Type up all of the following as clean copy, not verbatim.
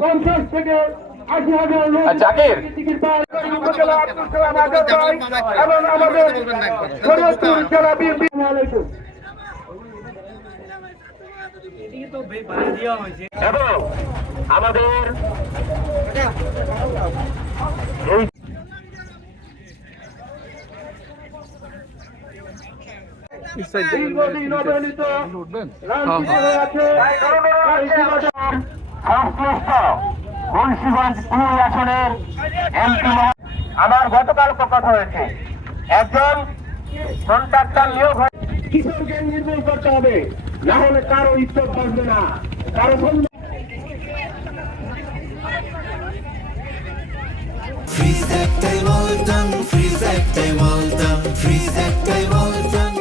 50 থেকে 80,000 লোক জাকির টিকিট পায় উপজেলা আব্দুল সালাম আজাদ ভাই এবং আমাদের শরীয়তপুর জেলা বিএনপি আলাইকুম এবং আমাদের দীর্ঘদিন অবহেলিত লাঞ্ছিত হয়ে আছে সংশ্লিষ্ট মুন্সিগঞ্জ 2 আসনের এমপি। আমার গতকাল প্রকাশ হয়েছে একজন কন্ট্রাক্টর নিয়োগ হয়, কিশোরকে নির্মূল করতে হবে, না হলে কারো ইজ্জত বাঁচবে না, কারো Freeze একটাই ওয়ালটন, ফ্রিজ একটাই ওয়ালটন, ফ্রিজ একটাই ওয়ালটন।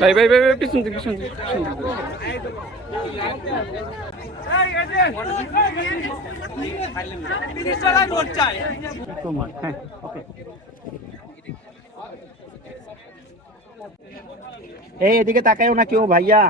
ভাই ভাই ভাই ভাই, পিছন থেকে পিছন থেকে পিছন থেকে। এই এদিকে তাকায়ও না কেউ ভাইয়া।